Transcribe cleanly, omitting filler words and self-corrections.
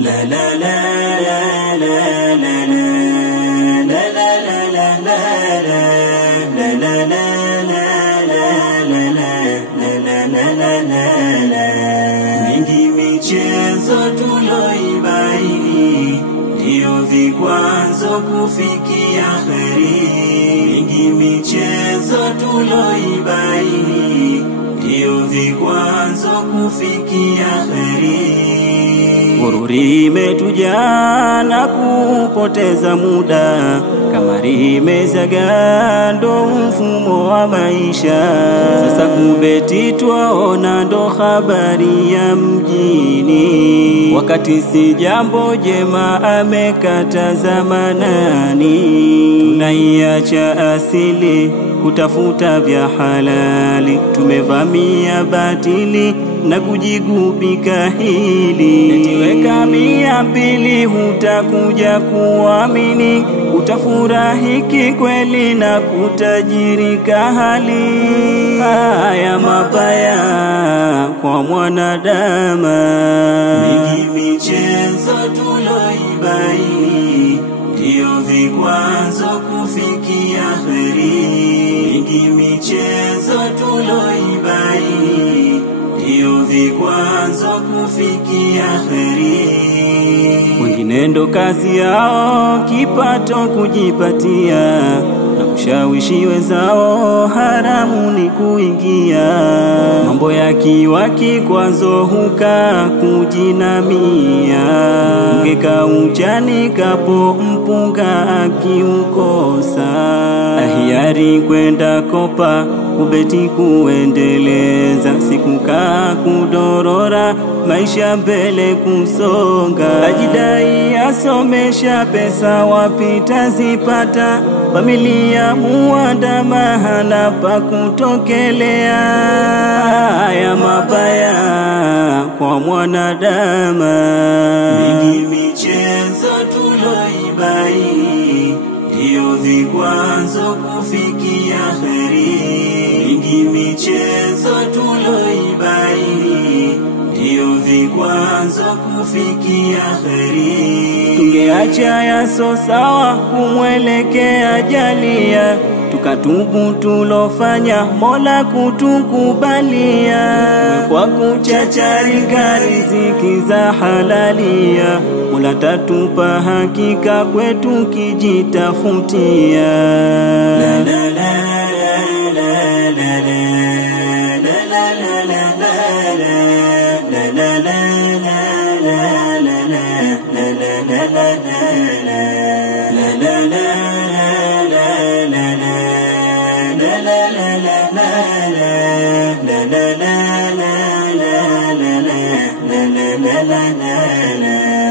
La la la la la la la la la la la la la la la la. Mingi michezo tuloibaini ndio vikwazo kufikia kheri. Mingi michezo tuloibaini ndio vikwazo kufikia kheri. Ghururi imetujaa na kupoteza muda, kamari imezagaa ndo mfumo wa maisha. Sasa kubeti twaona ndo habari ya mjini, wakati si jambo jema amekataza manani. Tunaiacha asili kutafuta vya halali, tumevamia batili na kujigubika hili. Netiweka 200 hutakuja kuamini, utafurahiki kweli na kutajirika hali. Haya mabaya kwa mwanadama. Mingi michezo tuloibaini ndio vikwazo kufikia kheri. Mingi michezo tuloibaini ndio vikwazo kufikia kheri. Wengine ndo kazi yao kipato kujipatia, na kushawishi wenzao haramu ni kuingia. Mambo yakiwa kikwazo huka kujinamia, ngeka ujani kapo mpunga akiukosa. Ahiari kwenda kopa ubeti kuendeleza, sikukaa kudorora maisha mbele kusonga. Ajidai asomesha pesa wapita zipata, familia muandama hana pa kutokelea. Haya mabaya kwa mwanadama. Mingi michezo tuloibaini ndio vikwazo kufikia kheri. Mingi michezo tuloibaini ndio vikwazo kufikia kheri. Tungeacha yaso sawa kumwelekea jalia, tukatubu tulofanya Mola kutukubalia. Kwa kuchacharika riziki za halalia, Mola tatupa hakika kwetu kijitafutia. La la la la la la la la la la la la la la.